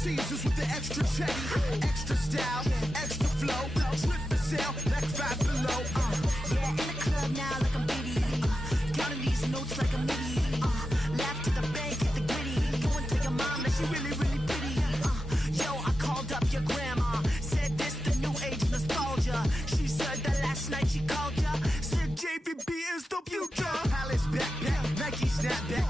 Caesars with the extra chatty, extra style, extra flow, slip for sale, back 5 below. Yeah, in the club now like I'm Diddy. Counting these notes like a MIDI. Laugh to the bank, hit the gritty. Go and tell your mom that she really, really pretty. Yo, I called up your grandma. Said this the new age nostalgia. She said that last night she called ya. Said JVB is the future. Palace backpack, Nike snapback.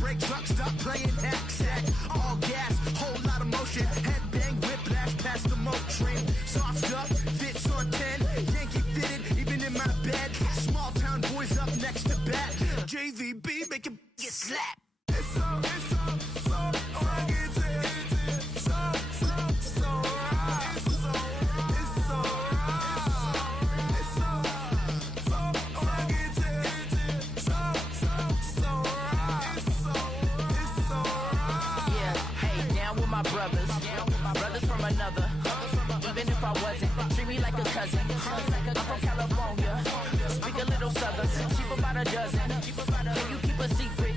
Break truck, stop playing hack sack. All gas, whole lot of motion. Headbang, whiplash, past the moat train. Soft stuff, fits on 10. Yankee fitted, even in my bed. Small town boys up next to bat. JVB, make it get slapped. It's so rugged. Brothers from another. Even if I wasn't, treat me like a cousin. I'm from California, speak a little southern. Cheap about a dozen. Can you keep a secret?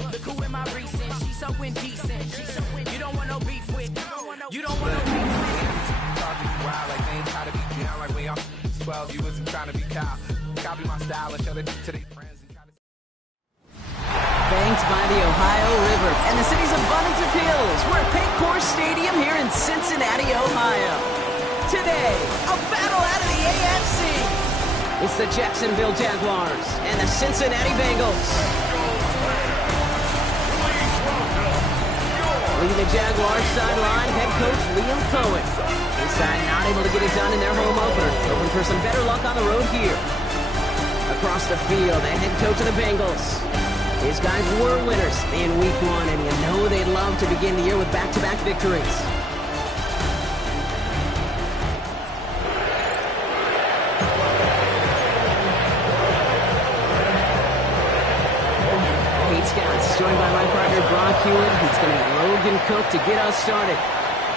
Look who in my recent. She's so indecent. You don't want no beef with. You don't want no beef with. Talking wild like they ain't trying to be down. Like when y'all 12, you wasn't trying to be Kyle. Copy my style and show it to their friends. Banked by the Ohio River and the city's abundance of hills. We're at Paycor Stadium here in Cincinnati, Ohio. Today, a battle out of the AFC. It's the Jacksonville Jaguars and the Cincinnati Bengals. Leading the Jaguars sideline, head coach Liam Cohen. His side not able to get it done in their home opener. Hoping for some better luck on the road here. Across the field, the head coach of the Bengals. His guys were winners in Week 1, and you know they'd love to begin the year with back-to-back victories. Pete Scouts, joined by my partner Brock Hewitt. It's going to be Logan Cook to get us started.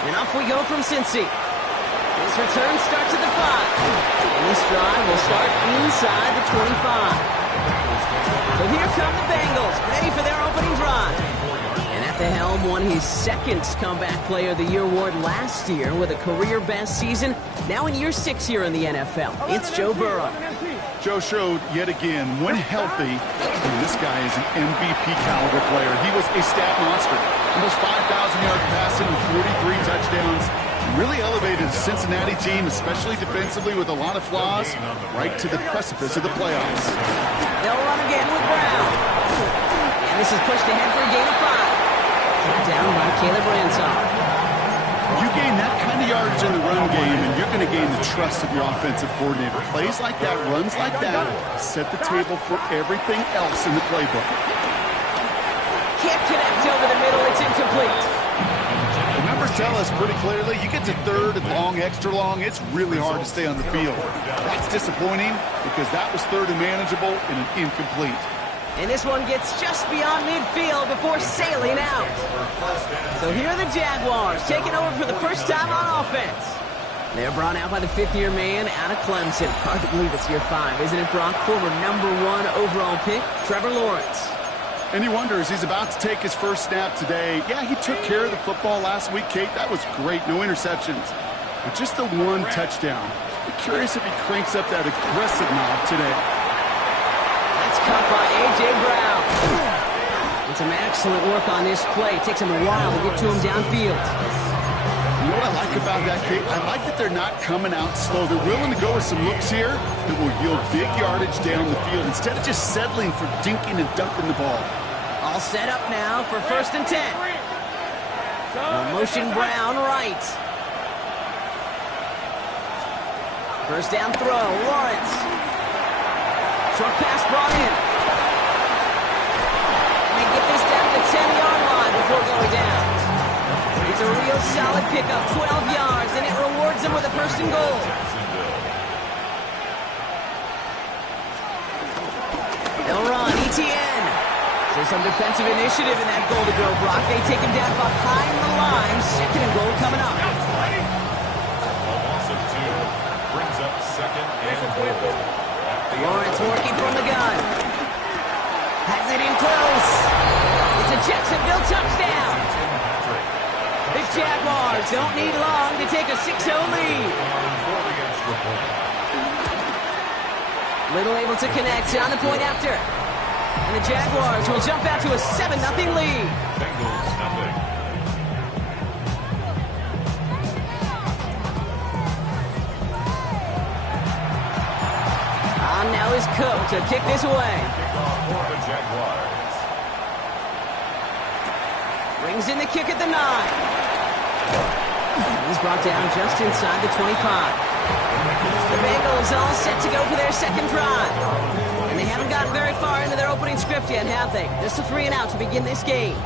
And off we go from Cincy. This return starts at the 5. And this drive will start inside the 25. So here come the Bengals, ready for their opening drive. And at the helm won his second Comeback Player of the Year award last year with a career-best season. Now in year 6 here in the NFL, it's Joe Burrow. Joe showed yet again, when healthy, and this guy is an MVP caliber player. He was a stat monster. Almost 5,000 yards passing and 43 touchdowns. Really elevated the Cincinnati team, especially defensively with a lot of flaws, right to the precipice of the playoffs. They'll run again with Brown. And this is pushed ahead for a gain of 5. Down by Caleb Ransall. You gain that kind of yardage in the run game, and you're going to gain the trust of your offensive coordinator. Plays like that, runs like that, set the table for everything else in the playbook. Can't connect over the middle. It's incomplete. The numbers tell us pretty clearly, you get to third and long, extra long, it's really hard to stay on the field. That's disappointing because that was third and manageable and an incomplete. And this one gets just beyond midfield before sailing out. So here are the Jaguars taking over for the first time on offense. They're brought out by the fifth-year man out of Clemson. Hard to believe it's year 5, isn't it, Brock? Former #1 overall pick, Trevor Lawrence. And you wonder, as he's about to take his first snap today, yeah, he took care of the football last week, Kate. That was great, no interceptions. But just the one touchdown. Be curious if he cranks up that aggressive knob today. That's caught by A.J. Brown. And some excellent work on this play. It takes him a while to get to him downfield. You know what I like about that, Kate? I like that they're not coming out slow. They're willing to go with some looks here that will yield big yardage down the field instead of just settling for dinking and dumping the ball. All set up now for 1st and 10. Motion Brown right. First down throw, Lawrence. Short pass brought in. And they get this down to the 10-yard line before going down. It's a real solid pickup, 12 yards, and it rewards them with a 1st and goal. They'll run, Etienne. So some defensive initiative in that goal to go, Brock. They take him down behind the line. 2nd and goal coming up. A loss of 2 brings up 2nd and goal. Lawrence working from the gun. Has it in close. It's a Jacksonville touchdown. Big Jaguars don't need long to take a 6-0 lead. For the extra point. Little able to connect on the point after. And the Jaguars will jump out to a 7-0 lead. Bengals nothing. On now is Cook to kick this away. Kickoff for the Jaguars. Brings in the kick at the 9. He's brought down just inside the 25. The Bengals all set to go for their second drive. And they haven't gotten very far into their opening script yet, have they? Just a 3 and out to begin this game.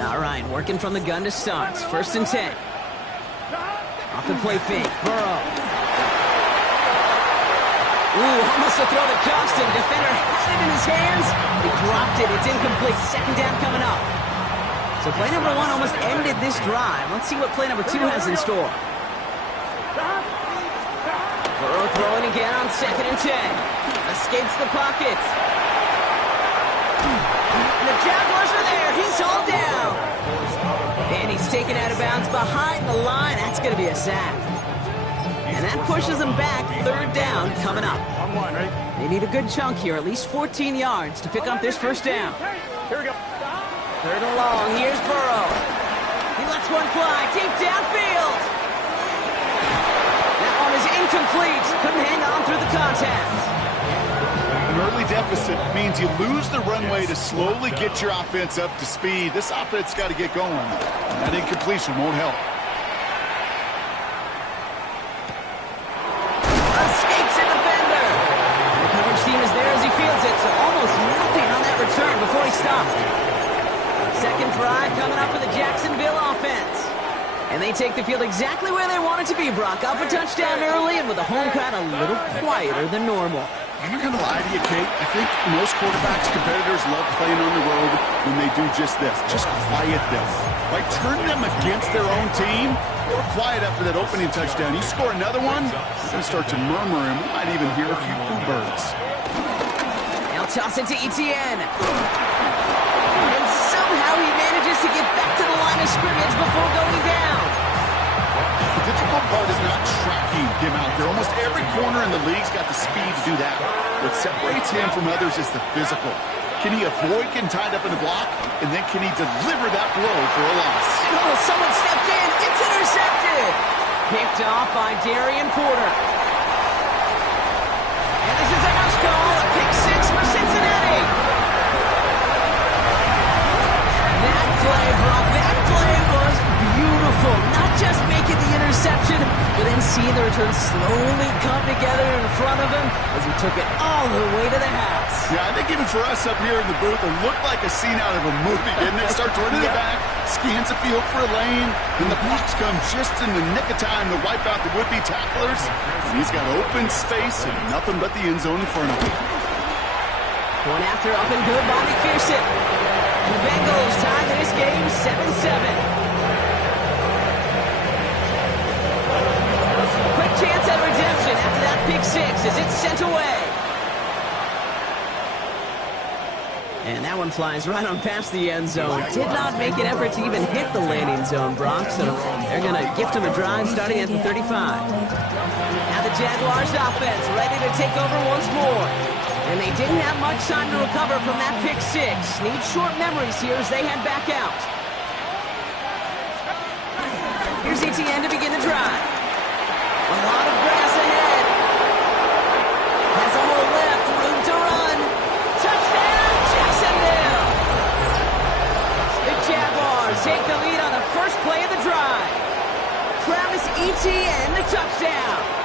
All right, working from the gun to start. 1st and 10. Off the play fake. Burrow. Ooh, almost a throw to Johnston. Defender had it in his hands. He dropped it. It's incomplete. 2nd down coming up. So play number 1 almost ended this drive. Let's see what play number 2 has in store. Burrow throwing again on 2nd and 10. Escapes the pocket. And the Jaguars are there. He's all down. And he's taken out of bounds behind the line. That's going to be a sack. And that pushes them back. 3rd down coming up. They need a good chunk here, at least 14 yards to pick up this 1st down. Here we go. 3rd and long. Here's Burrow. He lets one fly deep downfield. That one is incomplete. Couldn't hang on through the contact. An early deficit means you lose the runway to slowly get your offense up to speed. This offense got to get going. That incompletion won't help. Escapes a defender. And the coverage team is there as he fields it, so almost nothing on that return before he stopped. 2nd drive coming up for the Jacksonville offense. And they take the field exactly where they want it to be, Brock. Up a touchdown early and with the home crowd a little quieter than normal. I'm not going to lie to you, Kate. I think most quarterbacks, competitors love playing on the road when they do just this. Just quiet them. Like, turn them against their own team. They were quiet after that opening touchdown. You score another one, they're going to start to murmur, and we might even hear a few boo birds. They'll toss it to Etienne. And somehow he manages to get back to the line of scrimmage before going down. The difficult part is not tracking him out there. Almost every corner in the league's got the speed to do that. What separates him from others is the physical. Can he avoid getting tied up in the block? And then can he deliver that blow for a loss? Oh, someone stepped in. It's intercepted. Picked off by Darian Porter. And this is a house call. A pick 6 for Cincinnati. That play, Brock, that play was beautiful. Not just making the interception, but then seeing the return slowly come together in front of him as he took it all the way to the house. Yeah, I think even for us up here in the booth, it looked like a scene out of a movie, didn't it? Starts running the back, scans the field for a lane, and the blocks come just in the nick of time to wipe out the would-be tacklers. And he's got open space and nothing but the end zone in front of him. One after up and good by McPherson. And the Bengals tied this game 7-7. Quick chance at redemption after that pick 6 as it's sent away. And that one flies right on past the end zone. Did not make an effort to even hit the landing zone, Brock, so they're going to gift him a drive starting at the 35. Now the Jaguars offense ready to take over once more. And they didn't have much time to recover from that pick 6. Need short memories here as they head back out. Here's Etienne to begin the drive. A lot of grass ahead. Has a hole left, room to run. Touchdown, Jacksonville! The Jaguars take the lead on the first play of the drive. Travis Etienne, the touchdown.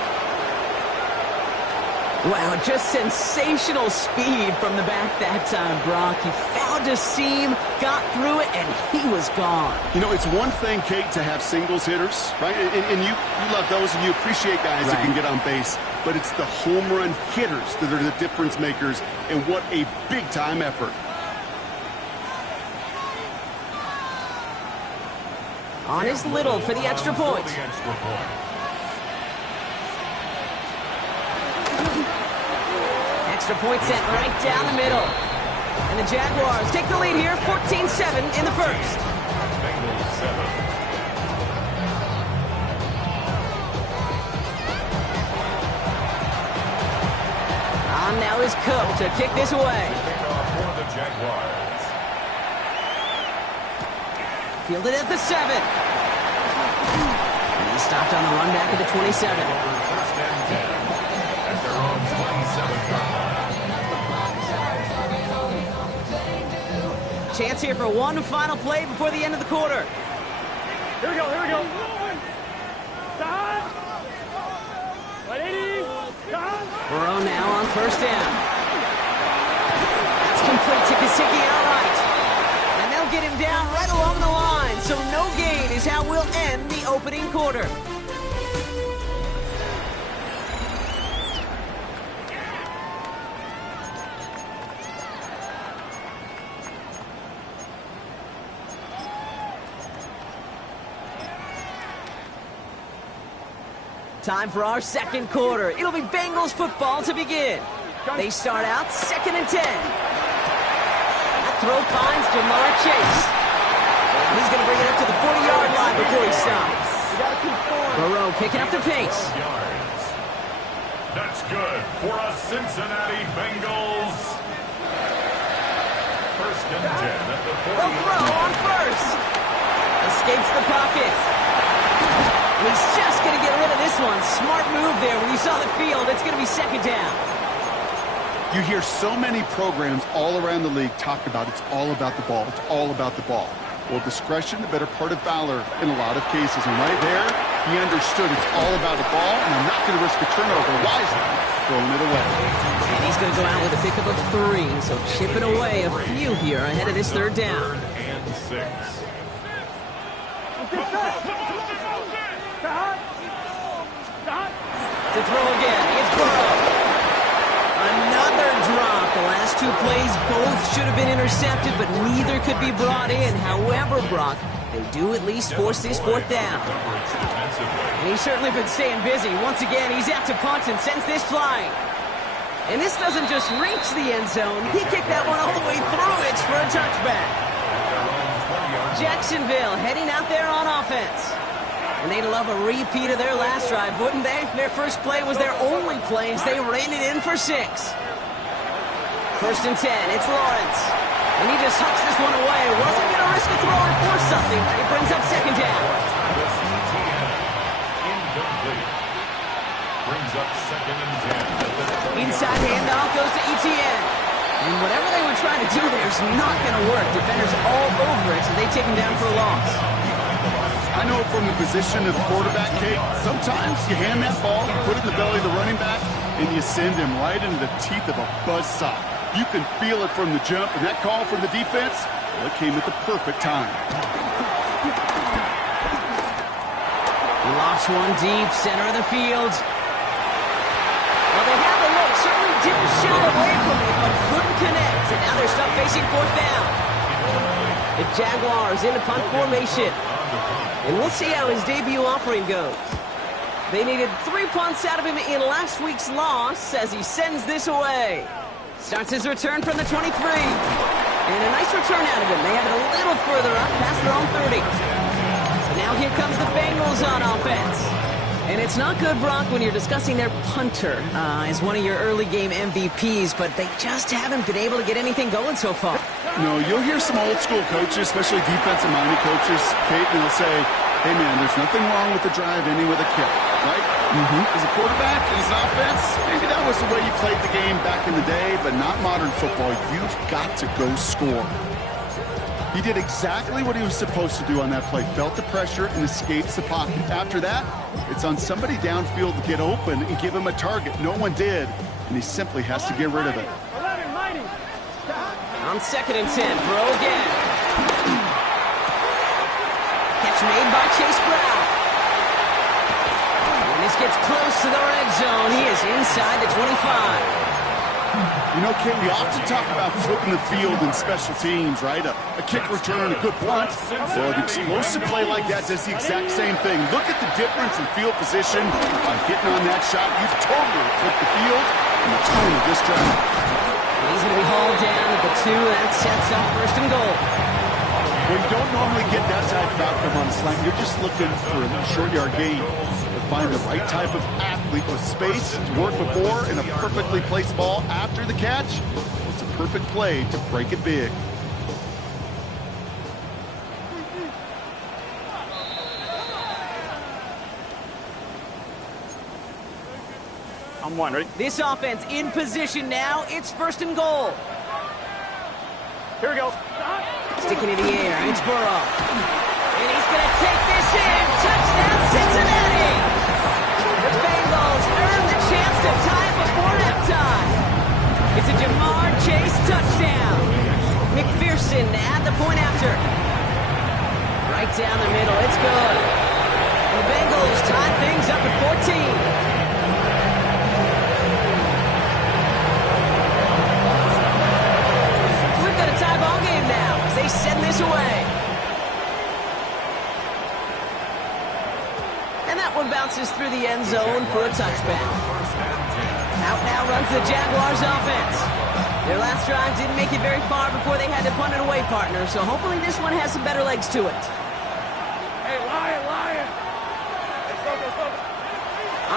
Wow, just sensational speed from the back that time, Brock. He found a seam, got through it, and he was gone. You know, it's one thing, Kate, to have singles hitters, right? And you love those, and you appreciate guys that can get on base. But it's the home run hitters that are the difference makers, and what a big-time effort. On is Little for the extra point. Extra point sent right down the middle. And the Jaguars take the lead here, 14-7 in the first. Bengals 7. is Cook to kick this away. Kickoff for the Jaguars. Fielded at the 7. And he stopped on the run back at the 27. First and 10 at their own 27-yard line. Chance here for one final play before the end of the quarter. Here we go. Burrow now on first down. That's complete to Gesicki outright. And they'll get him down right along the line. So no gain is how we'll end the opening quarter. Time for our second quarter. It'll be Bengals football to begin. They start out 2nd and 10. That throw finds Jamar Chase. And he's going to bring it up to the 40-yard line before he stops. Burrow picking up the pace. That's good for a Cincinnati Bengals. First and 10 at the 40. They'll throw on first. Escapes the pocket. He's just going to get rid of this one. Smart move there. When you saw the field, it's going to be second down. You hear so many programs all around the league talk about it's all about the ball. It's all about the ball. Well, discretion, the better part of valor in a lot of cases. And right there, he understood it's all about the ball, and I'm not going to risk a turnover. Wisely throwing it away. And he's going to go out with a pickup of 3. So chipping away a few here ahead of this third down. 3rd and 6. To throw again, it's Burrow. Another drop. The last 2 plays both should have been intercepted, but neither could be brought in. However, Brock, they do at least force this 4th down. And he's certainly been staying busy. Once again, he's out to punt and sends this flying. And this doesn't just reach the end zone. He kicked that one all the way through it for a touchback. Jacksonville heading out there on offense. And they'd love a repeat of their last drive, wouldn't they? Their first play was their only play as they ran it in for 6. First and 10, it's Lawrence. And he just hucks this one away. Wasn't going to risk a throw and force something. It brings up second down. Incomplete. Brings up 2nd and 10. Inside handoff goes to Etienne. And whatever they were trying to do there is not going to work. Defenders all over it, so they take him down for a loss. I know from the position of the quarterback, Kate, sometimes you hand that ball, you put it in the belly of the running back, and you send him right into the teeth of a buzzsaw. You can feel it from the jump, and that call from the defense, well, it came at the perfect time. He lofts one deep, center of the field. Well, they had the look, certainly didn't shy away from it, but couldn't connect, and now they're stuck facing 4th down. The Jaguars in the punt formation. And we'll see how his debut offering goes. They needed 3 punts out of him in last week's loss as he sends this away. Starts his return from the 23. And a nice return out of him. They have it a little further up past their own 30. So now here comes the Bengals on offense. And it's not good, Brock, when you're discussing their punter as one of your early game MVPs, but they just haven't been able to get anything going so far. No, you'll hear some old school coaches, especially defensive-minded coaches, Kate, and they'll say, hey, man, there's nothing wrong with the drive ending with a kick, right? As a quarterback, as an offense, maybe that was the way you played the game back in the day, but not modern football. You've got to go score. He did exactly what he was supposed to do on that play. Felt the pressure and escapes the pocket. After that, it's on somebody downfield to get open and give him a target. No one did, and he simply has to get rid of it. On 2nd and 10, Burrow again. Catch made by Chase Brown. When this gets close to the red zone, he is inside the 25. You know, Kate, we often talk about flipping the field in special teams, right? A kick return, a good punt. Well, an explosive play like that does the exact same thing. Look at the difference in field position by getting on that shot. You've totally flipped the field and the tone of this drive. He's going to be hauled down at the 2, and that sets up 1st and goal. Well, you don't normally get that type of outcome on a slant. You're just looking for a short yard gain. To find the right type of athlete with space to work before and a perfectly placed ball after the catch. It's a perfect play to break it big. I'm one, ready? This offense in position now. It's 1st and goal. Here we go. Sticking in the air. It's Burrow. And he's going to take this in. Touchdown, Cincinnati! The Bengals earn the chance to tie before halftime. It's a Jamar Chase touchdown. McPherson at the point after. Right down the middle. It's good. And the Bengals tie things up at 14. Tie ball game now as they send this away. And that one bounces through the end zone for a touchback. Out now runs the Jaguars offense. Their last drive didn't make it very far before they had to punt it away, partner, so hopefully this one has some better legs to it. Hey, Lion! Let's go.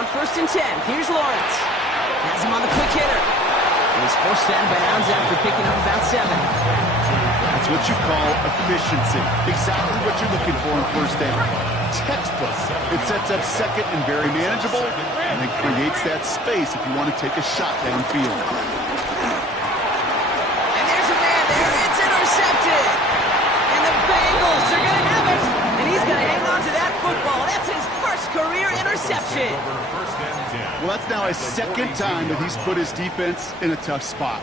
On 1st and 10, here's Lawrence. Has him on the quick hitter. And he's forced out of bounds after picking up about 7. That's what you call efficiency. Exactly what you're looking for in 1st down. Textbook. It sets up 2nd and very manageable, and then creates that space if you want to take a shot downfield. And there's a man there. It's intercepted. And the Bengals are going to have it. And he's going to hang on to that football. That's his first career interception. Well, that's now his 2nd time that he's put his defense in a tough spot.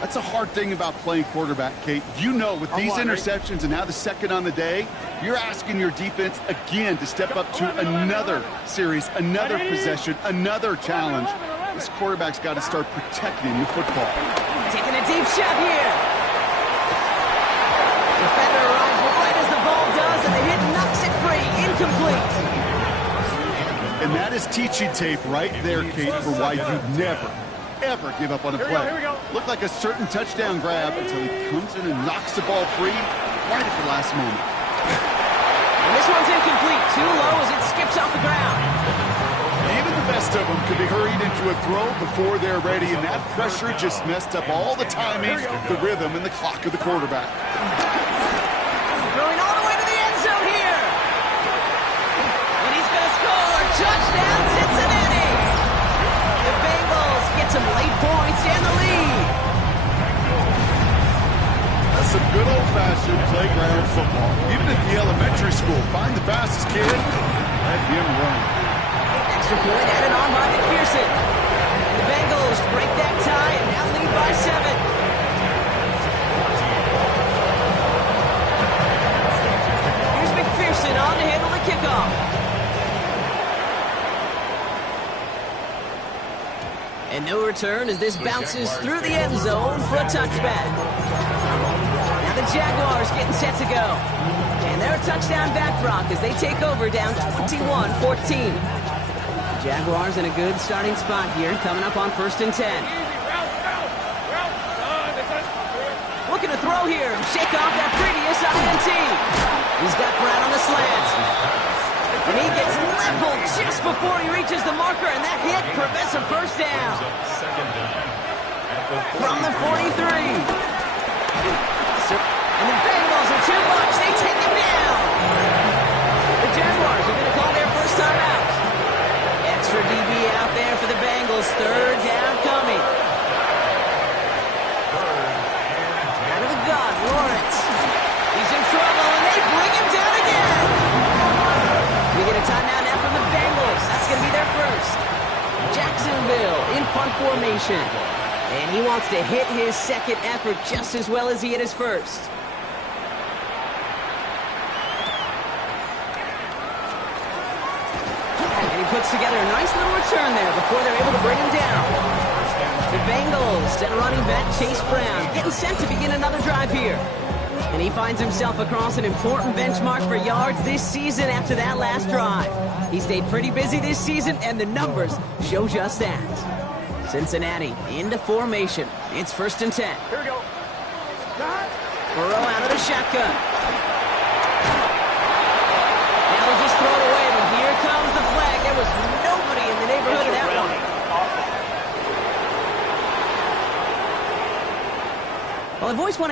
That's a hard thing about playing quarterback, Kate. You know, with these interceptions and now the 2nd on the day, you're asking your defense again to step up to another series, another possession, another challenge. This quarterback's got to start protecting the football. Taking a deep shot here. Defender arrives right as the ball does, and the hit knocks it free. Incomplete. And that is teaching tape right there, Kate, for why you never, ever give up on a play. Looked like a certain touchdown grab until he comes in and knocks the ball free right at the last moment. And this one's incomplete. Too low as it skips off the ground. Even the best of them could be hurried into a throw before they're ready, and that pressure just messed up all the timing, the rhythm, and the clock of the quarterback. Throwing all the way to the end zone here. And he's going to score. Touchdown, Cincinnati. The Bengals get some late points and the lead. That's some good old-fashioned playground football. Even at the elementary school, find the fastest kid, let him run. Extra point added on by McPherson. The Bengals break that tie and now lead by 7. Here's McPherson on to handle the kickoff. And no return as this bounces through the end zone for a touchback. Now the Jaguars getting set to go. And they're a touchdown back, Brock, as they take over down 21-14. Jaguars in a good starting spot here, coming up on 1st and 10. Looking to throw here and shake off that previous INT. He's got Brown on the slant. And he gets leveled just before he reaches the marker, and that hit prevents a 1st down. From the 43. And the Bengals are too much. They take him down. The Jaguars are going to call their first time out. Extra DB out there for the Bengals. 3rd down coming. Out of the gun, Lawrence. He's in trouble, and they bring him down again. We get a timeout now from the Bengals. That's going to be their first. Jacksonville in punt formation. And he wants to hit his 2nd effort just as well as he hit his 1st. And he puts together a nice little return there before they're able to bring him down. The Bengals and running back Chase Brown getting set to begin another drive here. And he finds himself across an important benchmark for yards this season after that last drive. He stayed pretty busy this season, and the numbers show just that. Cincinnati into formation. It's 1st and 10. Here we go. Burrow out of the shotgun.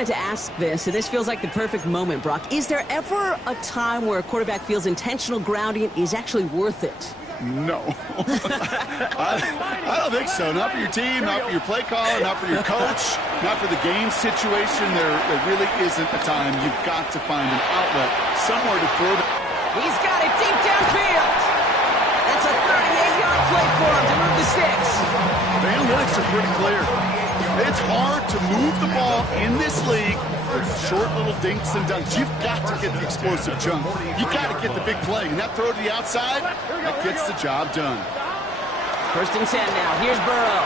wanted to ask this, and this feels like the perfect moment, Brock. Is there ever a time where a quarterback feels intentional grounding is actually worth it? No. I don't think so. Not for your team, not for your play caller, not for your coach, not for the game situation. There really isn't a time. You've got to find an outlet, somewhere to throw the... He's got it deep downfield. That's a 38-yard play for him to move the sticks. The analytics are pretty clear. It's hard to move the ball in this league with short little dinks and dunks. You've got to get the explosive jump. You've got to get the big play. And that throw to the outside, that gets the job done. 1st and 10 now. Here's Burrow.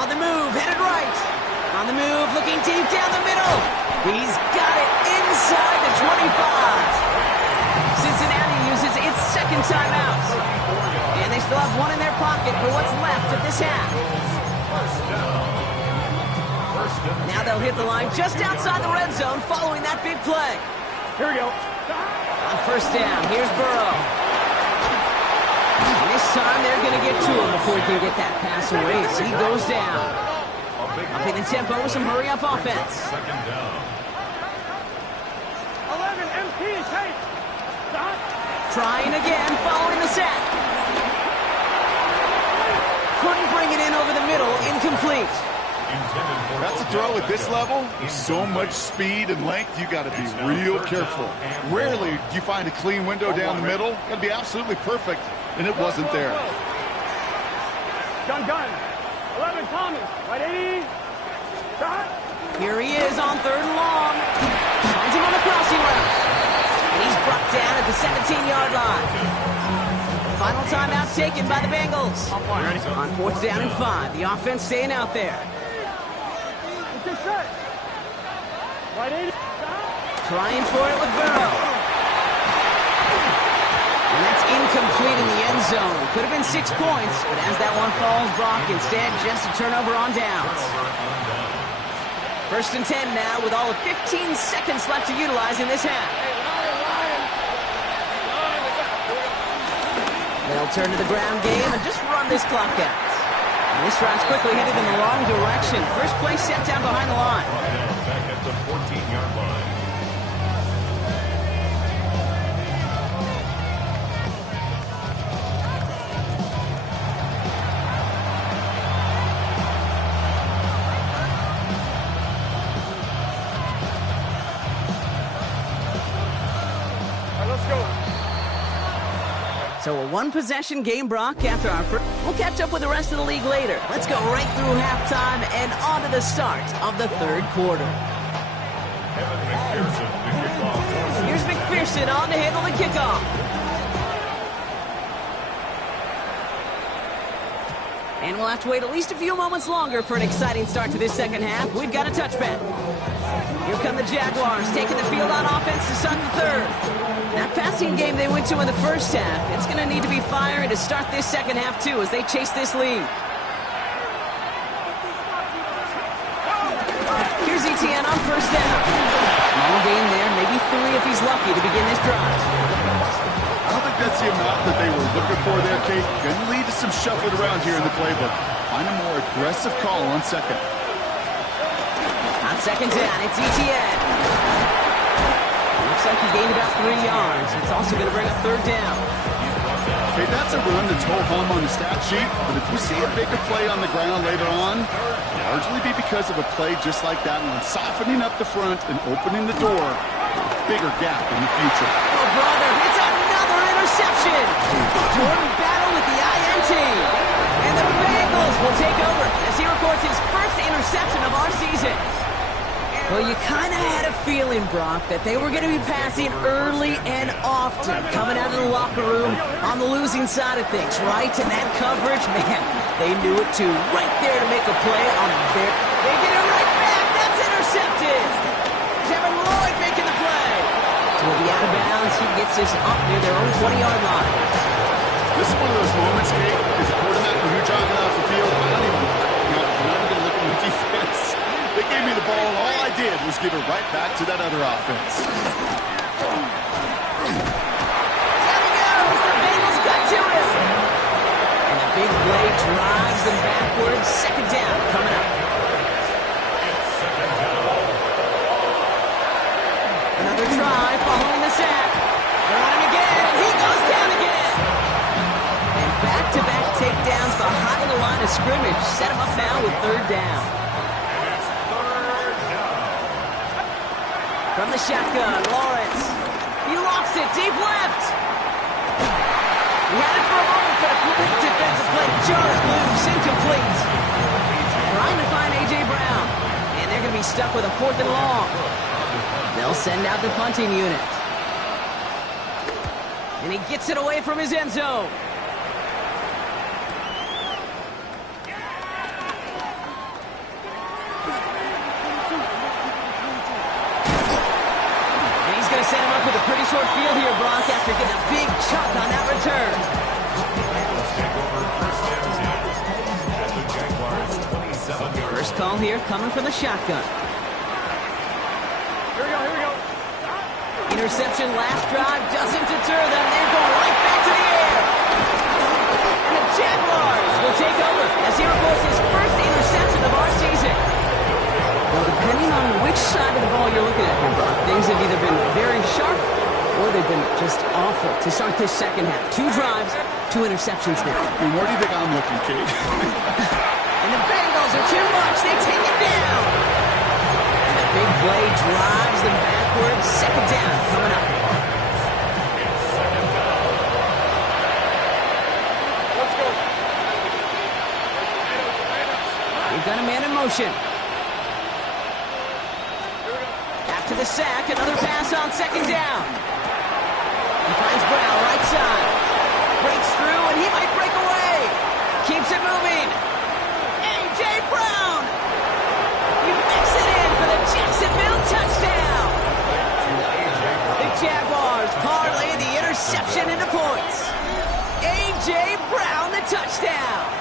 On the move, headed right. On the move, looking deep down the middle. He's got it inside the 25. Cincinnati uses its 2nd timeout. And they still have one in their pocket for what's left of this half. Now they'll hit the line just outside the red zone following that big play. Here we go. On 1st down, here's Burrow. And this time they're going to get to him before he can get that pass away as he goes down. Upping the tempo with some hurry-up offense. 2nd down. 11, MT, take. Stop. Trying again, following the sack. Couldn't bring it in over the middle, incomplete. That's a throw at this level. With so much speed and length, you got to be real careful. Rarely do you find a clean window down the middle. Got to be absolutely perfect, and it wasn't there. Gun. 11, Thomas. Right 80. Stop. Here he is on 3rd and long. Finds him on the crossing route. And he's brought down at the 17-yard line. Final timeout taken by the Bengals. On 4th down and 5. The offense staying out there. Get set. Right 80. Trying for it with Burrow. And that's incomplete in the end zone. Could have been 6 points, but as that one falls, Brock, instead just a turnover on downs. 1st and 10 now with all of 15 seconds left to utilize in this half. They'll turn to the ground game and just run this clock out. And this drive's quickly headed in the wrong direction. First play set down behind the line. Back at the 14-yard line. All right, let's go. So a one-possession game, Brock, after our first. We'll catch up with the rest of the league later. Let's go right through halftime and on to the start of the 3rd quarter. Evan McPherson, the kickoff. Here's McPherson on to handle the kickoff. And we'll have to wait at least a few moments longer for an exciting start to this 2nd half. We've got a touchback. Here come the Jaguars, taking the field on offense to start the 3rd. That passing game they went to in the 1st half, it's going to need to be firing to start this 2nd half, too, as they chase this lead. Here's Etienne on 1st down. Small gain there, maybe 3 if he's lucky to begin this drive. I don't think that's the amount that they were looking for there, Kate. Going to lead to some shuffling around here in the playbook. Find a more aggressive call on 2nd. On 2nd down, it's Etienne. Looks like he gained about 3 yards. It's also going to bring up 3rd down. Okay, that's a run that's ho-hum on the stat sheet, but if you see a bigger play on the ground later on, it'll largely be because of a play just like that one, softening up the front and opening the door for a bigger gap in the future. Oh, brother, it's another interception. Jordan battle with the INT. And the Bengals will take over as he records his first interception of our season. Well, you kind of had a feeling, Brock, that they were going to be passing early and often, coming out of the locker room on the losing side of things, right? And that coverage, man, they knew it too. Right there to make a play on their... They get it right back. That's intercepted. Kevin Lloyd making the play. So he'll be out of bounds. He gets this up near their own 20-yard line. This is one of those moments, Kate, as a quarterback, when you're jogging off the field, I'm not even going to look at the defense. They gave me the ball, and all I did was give it right back to that other offense. There he goes! The Bengals got to him! And the big play drives them backwards. 2nd down coming up. It's 2nd Another try following the sack. They're on him again, and he goes down again. And back-to-back takedowns behind the line of scrimmage set him up now with third down. From the shotgun, Lawrence. He lofts it deep left. He had it for a moment, but a quick defensive play jarred loose, incomplete. Trying to find A.J. Brown. And they're going to be stuck with a 4th and long. They'll send out the punting unit. And he gets it away from his end zone. And he's going to set him up with a pretty short field here, Brock, after getting a big chunk on that return. First call here coming from the shotgun. Here we go. Interception last drive doesn't deter them. They're going right back to the air. And the Jaguars will take over as he records his first interception of our season. Well, depending on which side of the ball you're looking at here, Brock, things have either been very sharp or they've been just awful to start this second half. 2 drives, 2 interceptions now. And where do you think I'm looking, Kate? And the Bengals are too much. They take it down. And the big play drives them backwards. Second down coming up. Let's go. We've got a man in motion. After the sack, another pass on second down. He finds Brown right side. Breaks through, and he might break away. Keeps it moving. A.J. Brown. He makes it in for the Jacksonville touchdown. The Jaguars parlay the interception into points. A.J. Brown, the touchdown.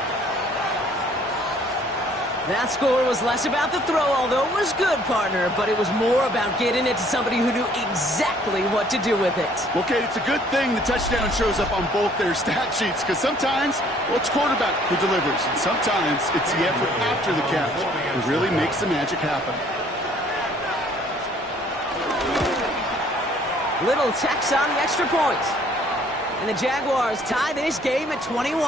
That score was less about the throw, although it was good, partner, but it was more about getting it to somebody who knew exactly what to do with it. Well, Kate, it's a good thing the touchdown shows up on both their stat sheets, because sometimes, well, it's quarterback who delivers, and sometimes it's the effort after the catch that really makes the magic happen. Little tacks on the extra point. And the Jaguars tie this game at 21.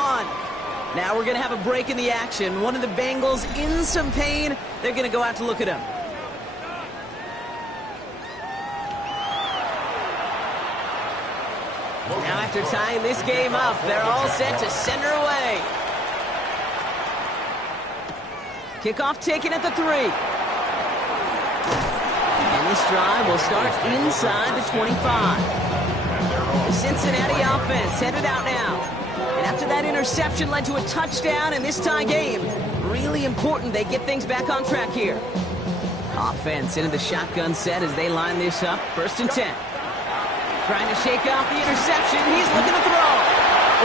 Now we're going to have a break in the action. One of the Bengals in some pain. They're going to go out to look at him. Now after tying this game up, they're all set to send her away. Kickoff taken at the 3. And this drive will start inside the 25. The Cincinnati offense headed out now. And after that interception led to a touchdown in this tie game, really important they get things back on track here. Offense into the shotgun set as they line this up. 1st and 10. Trying to shake off the interception. He's looking to throw.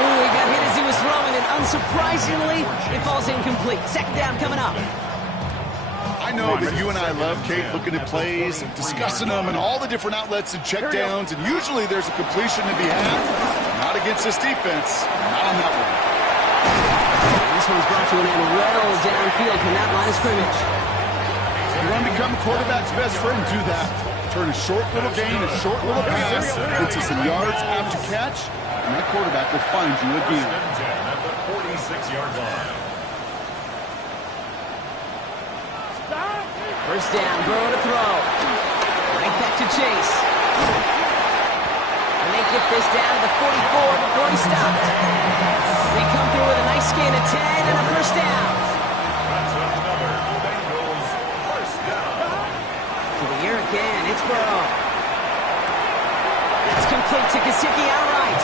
Ooh, he got hit as he was throwing, and unsurprisingly, it falls incomplete. Second down coming up. I know that you and I love, Kate, looking at plays, discussing them, and all the different outlets and checkdowns, and usually there's a completion to be had. Not against this defense. Not on that one. This one's brought to an end well downfield from that line of scrimmage. You want to become a quarterback's best friend, do that. Turn a short little gain, a short little pass into some yards after catch, and that quarterback will find you again. At the 46-yard line. First down, Burrow to throw. Right back to Chase. And they get this down to the 44 before he stopped. They come through with a nice gain of 10 and a first down. That's another Bengals first down. To the air again, it's Burrow. That's complete to Gesicki outright.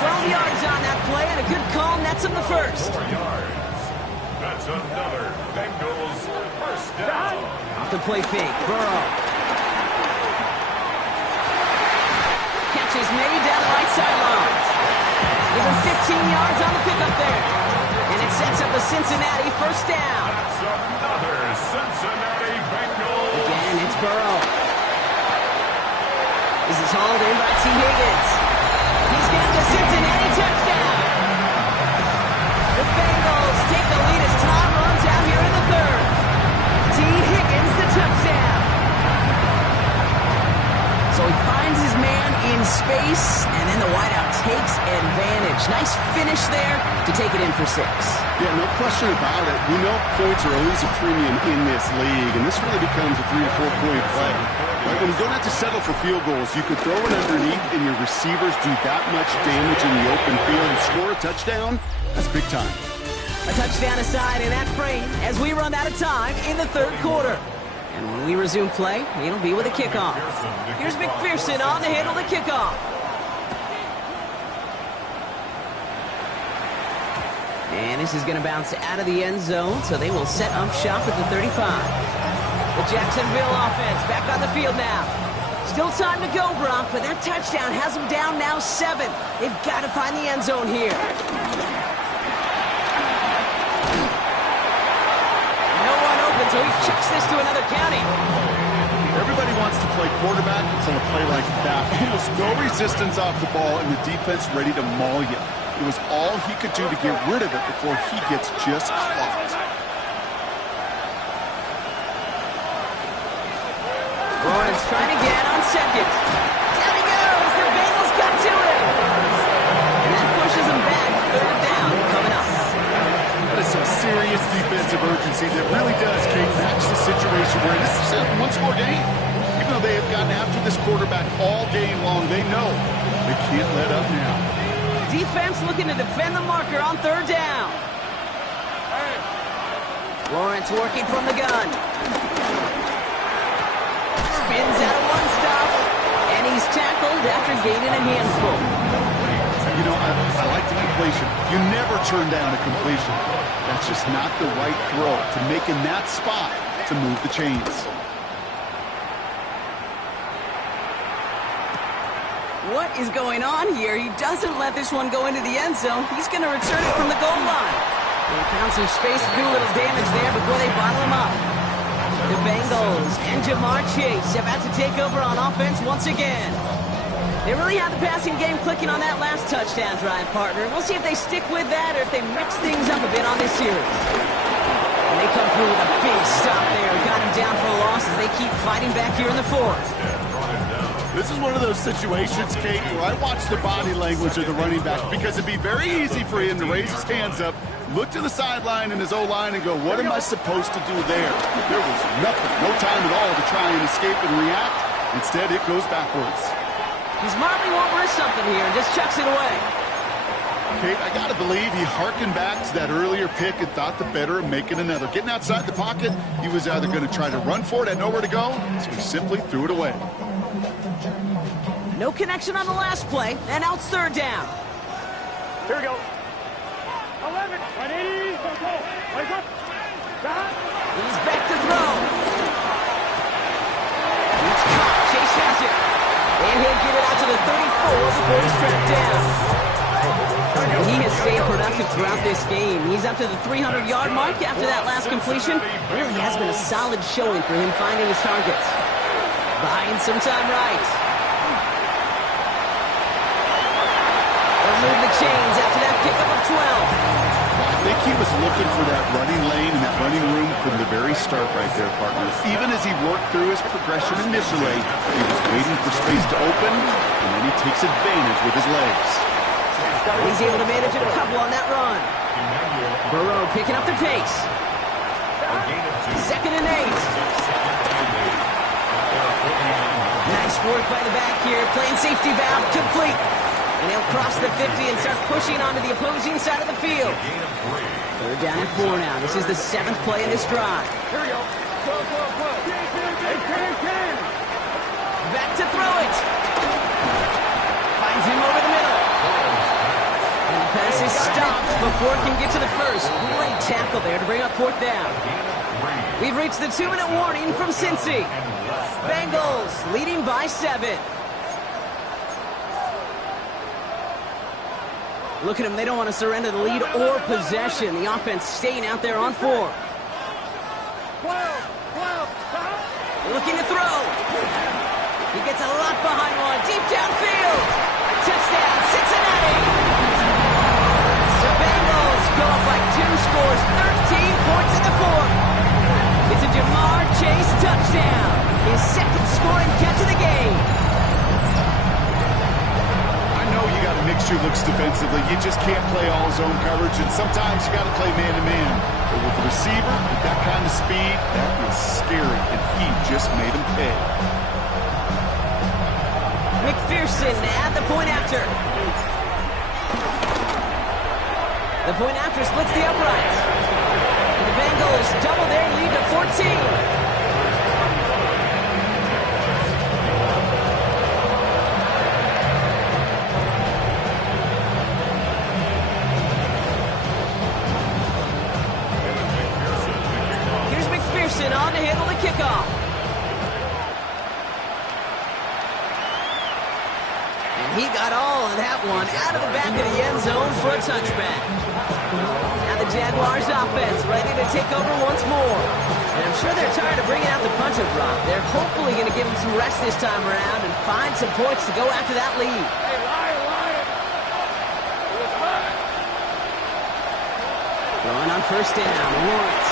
12 yards on that play and a good call nets him the first. 4 yards. That's another Bengals first down. Off the play fake, Burrow. Catch is made down the right sideline. Give him 15 yards on the pickup there. And it sets up a Cincinnati first down. That's another Cincinnati Bengals. Again, it's Burrow. This is hauled in by T. Higgins. He's got the Cincinnati touchdown. The Bengals take the lead as time runs out here in the 3rd. T. Higgins, the touchdown. So he finds his man in space, and then the wideout takes advantage. Nice finish there to take it in for 6. Yeah, no question about it. We know points are always a premium in this league, and this really becomes a 3 to 4 point play. Right? When you don't have to settle for field goals, you could throw it underneath, and your receivers do that much damage in the open field and score a touchdown. That's big time. A touchdown aside in that frame as we run out of time in the 3rd quarter. And when we resume play, it'll be with a kickoff. Here's McPherson on to handle the kickoff. And this is going to bounce out of the end zone, so they will set up shop at the 35. The Jacksonville offense back on the field now. Still time to go, Brock, but that touchdown has them down now 7. They've got to find the end zone here. So he chucks this to another county. Everybody wants to play quarterback until a play like that. Almost no resistance off the ball and the defense ready to maul you. It was all he could do to get rid of it before he gets just clocked. Lawrence trying again on 2nd. Down he goes. The Bengals got to him. And that pushes him back. 3rd down coming up. That is some serious defensive urgency that really does, Kate, match the situation where this is a one-score game. Even though they have gotten after this quarterback all game long, they know they can't let up now. Defense looking to defend the marker on 3rd down. Lawrence working from the gun. Spins out of one stop, and he's tackled after gaining a handful. You know, I like the completion. You never turn down a completion. That's just not the right throw to make in that spot to move the chains. What is going on here? He doesn't let this one go into the end zone. He's going to return it from the goal line. They found some space to do a little damage there before they bottle him up. The Bengals and Jamar Chase about to take over on offense once again. They really had the passing game clicking on that last touchdown drive, partner. We'll see if they stick with that or if they mix things up a bit on this series. And they come through with a big stop there. Got him down for a loss as they keep fighting back here in the 4th. This is one of those situations, Kate, where I watch the body language of the running back because it'd be very easy for him to raise his hands up, look to the sideline in his O-line and go, what am I supposed to do there? There was nothing, no time at all to try and escape and react. Instead, it goes backwards. He smartly won't risk something here and just chucks it away. Kate, I got to believe he hearkened back to that earlier pick and thought the better of making another. Getting outside the pocket, he was either going to try to run for it, had nowhere to go, so he simply threw it away. No connection on the last play, and now it's 3rd down. Here we go. 11. 180. Go. Wake up. He's back to throw. It's caught. Chase has it. And he'll get it out to the 34 before he's tracked down. And he has stayed productive throughout this game. He's up to the 300-yard mark after that last completion. Really has been a solid showing for him finding his targets. Buying some time right. They'll move the chains after that pickup of 12. I think he was looking for that running lane and that running room from the very start right there, partners. Even as he worked through his progression initially, he was waiting for space to open, and then he takes advantage with his legs. He's able to manage a couple on that run. Burrow picking up the pace. 2nd and 8. Nice work by the back here, playing safety valve, complete. And they'll cross the 50 and start pushing onto the opposing side of the field. 3rd down and 4 now. This is the 7th play in this drive. Here we go. Go. 10. Back to throw it. Finds him over the middle. And the pass is stopped before it can get to the first. Great tackle there to bring up 4th down. We've reached the 2-minute warning from Cincy. Bengals leading by 7. Look at them. They don't want to surrender the lead or possession. The offense staying out there on 4. Looking to throw. He gets a lot behind one. Deep downfield. Touchdown, Cincinnati. The Bengals go up by 2 scores. 13 points in the 4th. It's a Jamar Chase touchdown. His 2nd scoring catch of the game. issue looks defensively. You just can't play all zone coverage, and sometimes you got to play man-to-man. But with the receiver, with that kind of speed, that is scary, and he just made him pay. McPherson at the point after. The point after splits the uprights. And the Bengals double their lead to 14. On to handle the kickoff. And he got all of that one out of the back of the end zone for a touchback. Now the Jaguars offense ready to take over once more. And I'm sure they're tired of bringing out the punter, Brock. They're hopefully going to give him some rest this time around and find some points to go after that lead. Throwing on first down, Lawrence.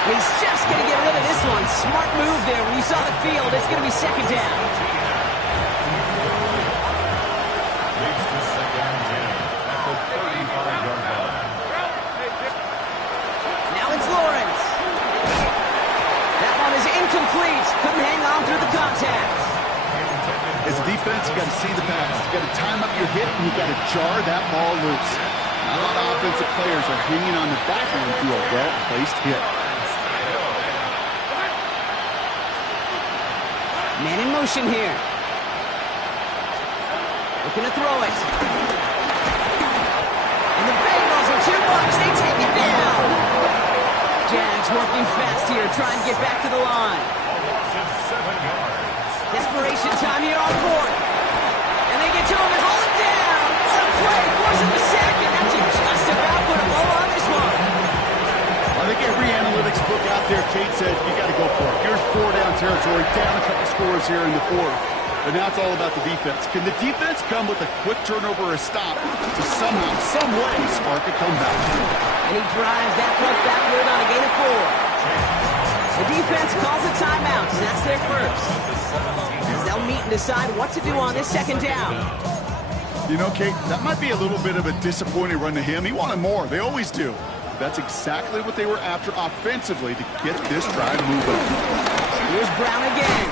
He's just going to get rid of this one. Smart move there. When you saw the field, it's going to be second down. Now it's Lawrence. That one is incomplete. Couldn't hang on through the contact. As a defense, you got to see the pass. You got to time up your hit, and you got to jar that ball loose. A lot of offensive players are hanging on the back end through a well-placed hit. Man in motion here. Looking to throw it. And the Bengals are too much. They take it down. Jags working fast here, trying to get back to the line. Desperation time here on fourth. And they get to him and haul him down. What a play. Forcing the sack, and that's just about put a bow on this one. I think every analytics book out there, Kate said, you got to go for it. Here's 4-down territory, down a couple scores here in the fourth. But now it's all about the defense. Can the defense come with a quick turnover or a stop to somehow, some way, spark a comeback? And he drives that punt backward on a gain of 4. The defense calls a timeout, and that's their first. As they'll meet and decide what to do on this second down. You know, Kate, that might be a little bit of a disappointing run to him. He wanted more. They always do. That's exactly what they were after offensively to get this drive moving. Here's Brown again.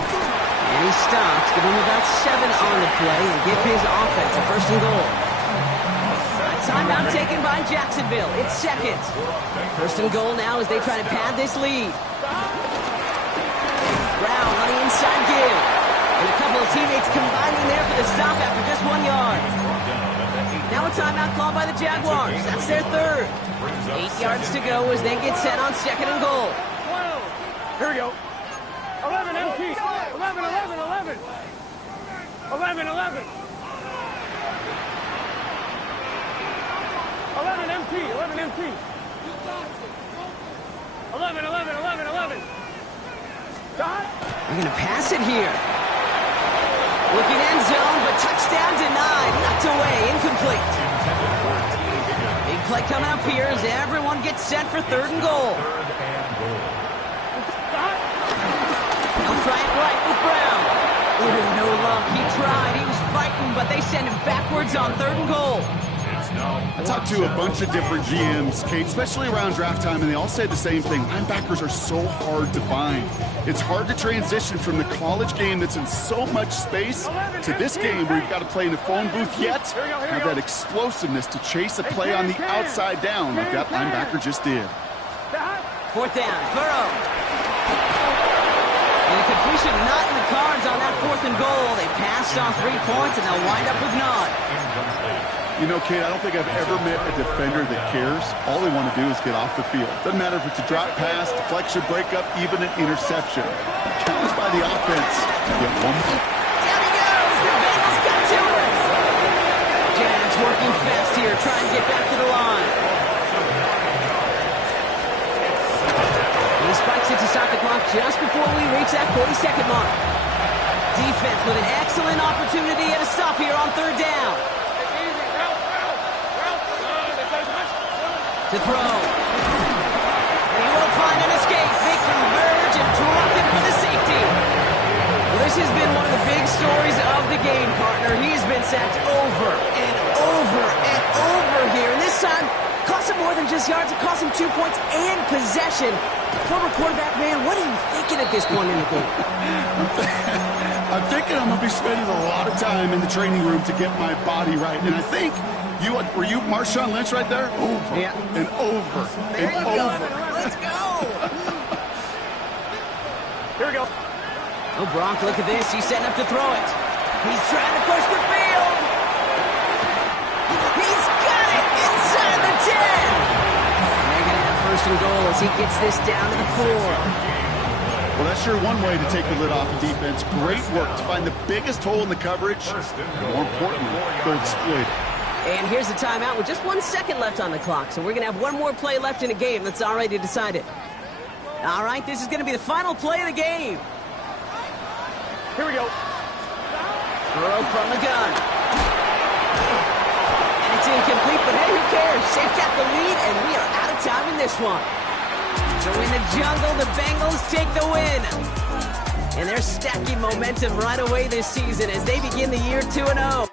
And he stops, give him about 7 on the play, and give his offense a first and goal. A timeout taken by Jacksonville. It's second. First and goal now as they try to pad this lead. Brown on the inside give. And a couple of teammates combining there for the stop after just 1 yard. Now a timeout called by the Jaguars. That's their third. 8 yards to go as they get set on second and goal. 12. Here we go. 11 MT. 11, 11, 11. 11, 11. 11 MT. 11 MT. 11, 11, 11, 11. They're going to pass it here. Looking end zone, but touchdown denied. Knocked away, incomplete. Big play coming up here as everyone gets set for third and goal. They'll try it right with Brown. Oh, no luck. He tried. He was fighting, but they send him backwards on third and goal. I talked to a bunch of different GMs, Kate, especially around draft time, and they all say the same thing. Linebackers are so hard to find. It's hard to transition from the college game that's in so much space to this game where you've got to play in the phone booth yet have that explosiveness to chase a play on the outside down like that linebacker just did. Fourth down, Burrow. And a completion not in the cards on that fourth and goal. They passed on 3 points, and they'll wind up with none. You know, Kate, I don't think I've ever met a defender that cares. All they want to do is get off the field. Doesn't matter if it's a drop pass, deflection, breakup, even an interception. Challenged by the offense to get one. Down he goes! The Bengals got to it! Jags working fast here, trying to get back to the line. He spikes it to stop the clock just before we reach that 40-second mark. Defense with an excellent opportunity and a stop here on third down. To throw. And he will find an escape. They converge and drop it for the safety. The This has been one of the big stories of the game, partner. He's been sacked over and over and over here. And this time, cost him more than just yards. It cost him 2 points and possession. Former quarterback, man, what are you thinking at this point in the game? I'm thinking I'm going to be spending a lot of time in the training room to get my body right. And I think, were you Marshawn Lynch right there? Over and over There and you go. over. Let's go. Here we go. Oh, Brock, look at this. He's setting up to throw it. He's trying to push the field. He's got it inside the 10. And they're going to have first and goal as he gets this down to the 4. Well, that's sure one way to take the lid off the defense. Great work to find the biggest hole in the coverage. More importantly, go exploit it. And here's the timeout with just 1 second left on the clock. So we're going to have one more play left in a game that's already decided. All right, this is going to be the final play of the game. Here we go. Throw from the gun. And it's incomplete, but hey, who cares? They've got the lead, and we are out of time in this one. So in the jungle, the Bengals take the win. And they're stacking momentum right away this season as they begin the year 2-0.